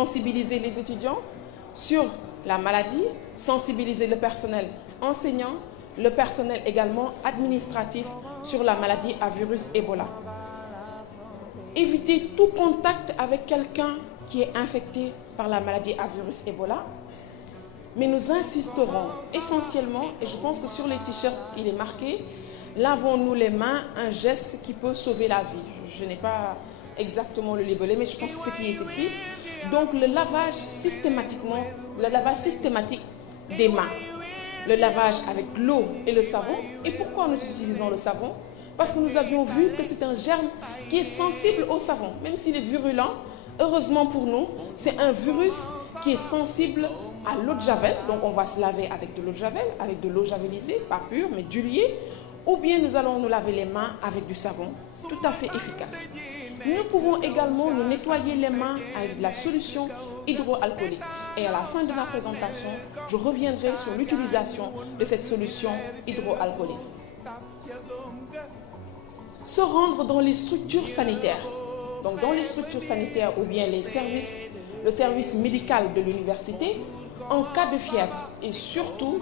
sensibiliser les étudiants sur la maladie, sensibiliser le personnel enseignant, le personnel également administratif sur la maladie à virus Ebola. Éviter tout contact avec quelqu'un qui est infecté par la maladie à virus Ebola. Mais nous insisterons essentiellement, et je pense que sur les t-shirts il est marqué, lavons-nous les mains, un geste qui peut sauver la vie. Je n'ai pas exactement le libellé, mais je pense que c'est ce qui est écrit. Donc le lavage systématique des mains. Le lavage avec l'eau et le savon. Et pourquoi nous utilisons le savon? Parce que nous avions vu que c'est un germe qui est sensible au savon. Même s'il est virulent, heureusement pour nous, c'est un virus qui est sensible à l'eau de javel. Donc on va se laver avec de l'eau de javel, avec de l'eau javelisée, pas pure, mais diluée. Ou bien nous allons nous laver les mains avec du savon, tout à fait efficace. Nous pouvons également nous nettoyer les mains avec de la solution hydroalcoolique. Et à la fin de ma présentation, je reviendrai sur l'utilisation de cette solution hydroalcoolique. Se rendre dans les structures sanitaires. Donc dans les structures sanitaires ou bien le service médical de l'université, en cas de fièvre et surtout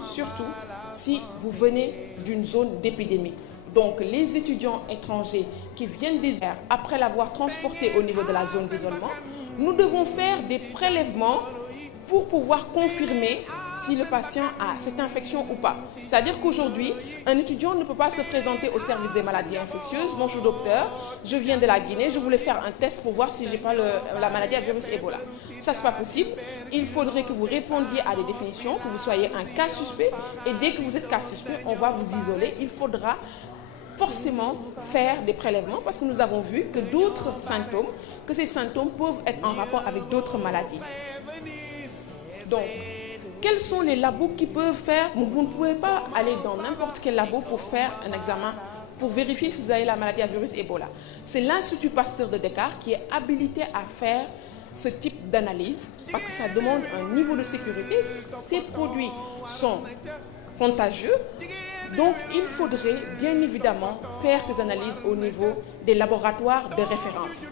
si vous venez d'une zone d'épidémie. Donc les étudiants étrangers qui viennent des airs après l'avoir transporté au niveau de la zone d'isolement, nous devons faire des prélèvements pour pouvoir confirmer si le patient a cette infection ou pas. C'est-à-dire qu'aujourd'hui, un étudiant ne peut pas se présenter au service des maladies infectieuses. Bonjour docteur, je viens de la Guinée, je voulais faire un test pour voir si je n'ai pas la maladie à virus Ebola. Ça, ce n'est pas possible. Il faudrait que vous répondiez à des définitions, que vous soyez un cas suspect. Et dès que vous êtes cas suspect, on va vous isoler. Il faudra forcément faire des prélèvements parce que nous avons vu que ces symptômes peuvent être en rapport avec d'autres maladies. Donc, quels sont les labos qui peuvent faire? Vous ne pouvez pas aller dans n'importe quel labo pour faire un examen, pour vérifier si vous avez la maladie à virus Ebola. C'est l'Institut Pasteur de Dakar qui est habilité à faire ce type d'analyse parce que ça demande un niveau de sécurité. Ces produits sont contagieux. Donc, il faudrait bien évidemment faire ces analyses au niveau des laboratoires de référence.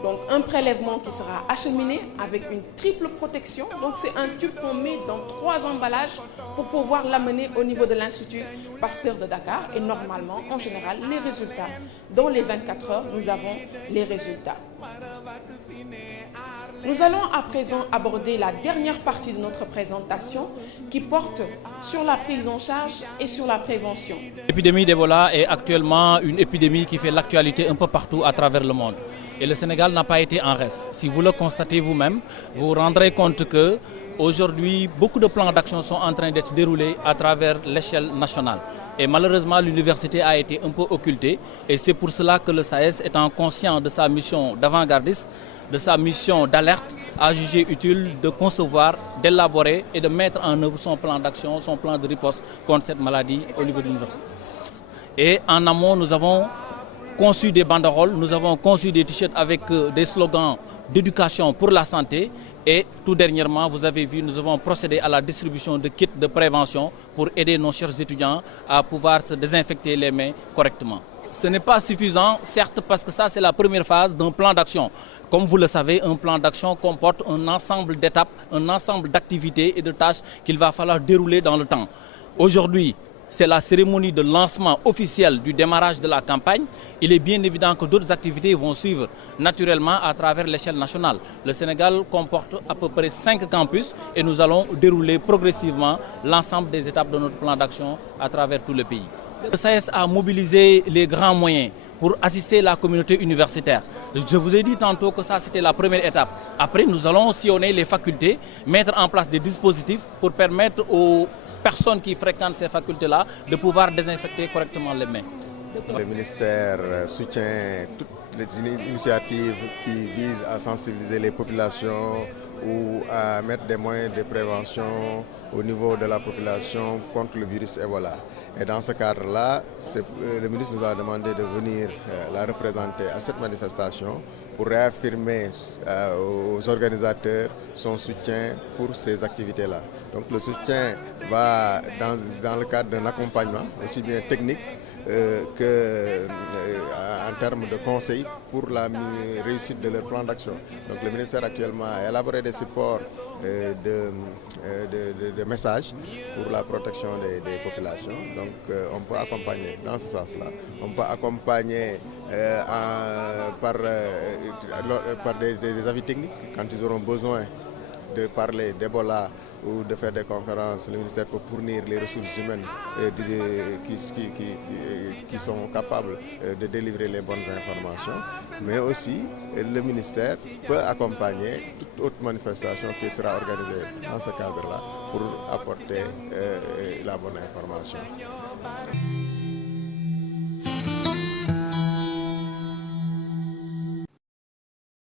Donc, un prélèvement qui sera acheminé avec une triple protection. Donc, c'est un tube qu'on met dans 3 emballages pour pouvoir l'amener au niveau de l'Institut Pasteur de Dakar. Et normalement, en général, les résultats, dans les 24 heures, nous avons les résultats. Nous allons à présent aborder la dernière partie de notre présentation qui porte sur la prise en charge et sur la prévention. L'épidémie d'Ebola est actuellement une épidémie qui fait l'actualité un peu partout à travers le monde. Et le Sénégal n'a pas été en reste. Si vous le constatez vous-même, vous vous rendrez compte que aujourd'hui, beaucoup de plans d'action sont en train d'être déroulés à travers l'échelle nationale. Et malheureusement, l'université a été un peu occultée. Et c'est pour cela que le SAES, étant conscient de sa mission d'avant-gardiste, de sa mission d'alerte, a jugé utile de concevoir, d'élaborer et de mettre en œuvre son plan d'action, son plan de riposte contre cette maladie au niveau de l'université. Et en amont, nous avons conçu des banderoles, nous avons conçu des t-shirts avec des slogans d'éducation pour la santé. Et tout dernièrement, vous avez vu, nous avons procédé à la distribution de kits de prévention pour aider nos chers étudiants à pouvoir se désinfecter les mains correctement. Ce n'est pas suffisant, certes, parce que ça c'est la première phase d'un plan d'action. Comme vous le savez, un plan d'action comporte un ensemble d'étapes, un ensemble d'activités et de tâches qu'il va falloir dérouler dans le temps. Aujourd'hui, c'est la cérémonie de lancement officiel du démarrage de la campagne. Il est bien évident que d'autres activités vont suivre naturellement à travers l'échelle nationale. Le Sénégal comporte à peu près 5 campus et nous allons dérouler progressivement l'ensemble des étapes de notre plan d'action à travers tout le pays. Le SAES a mobilisé les grands moyens pour assister la communauté universitaire. Je vous ai dit tantôt que ça c'était la première étape. Après, nous allons sillonner les facultés, mettre en place des dispositifs pour permettre aux personnes qui fréquentent ces facultés-là de pouvoir désinfecter correctement les mains. Le ministère soutient toutes les initiatives qui visent à sensibiliser les populations ou à mettre des moyens de prévention au niveau de la population contre le virus Ebola. Et dans ce cadre-là, le ministre nous a demandé de venir la représenter à cette manifestation pour réaffirmer aux organisateurs son soutien pour ces activités-là. Donc le soutien va dans le cadre d'un accompagnement, aussi bien technique en termes de conseils pour la réussite de leur plan d'action. Donc le ministère actuellement a élaboré des supports de messages pour la protection des populations. Donc on peut accompagner dans ce sens-là. On peut accompagner par des avis techniques quand ils auront besoin de parler d'Ebola ou de faire des conférences. Le ministère peut fournir les ressources humaines qui sont capables de délivrer les bonnes informations, mais aussi le ministère peut accompagner toute autre manifestation qui sera organisée dans ce cadre-là pour apporter la bonne information.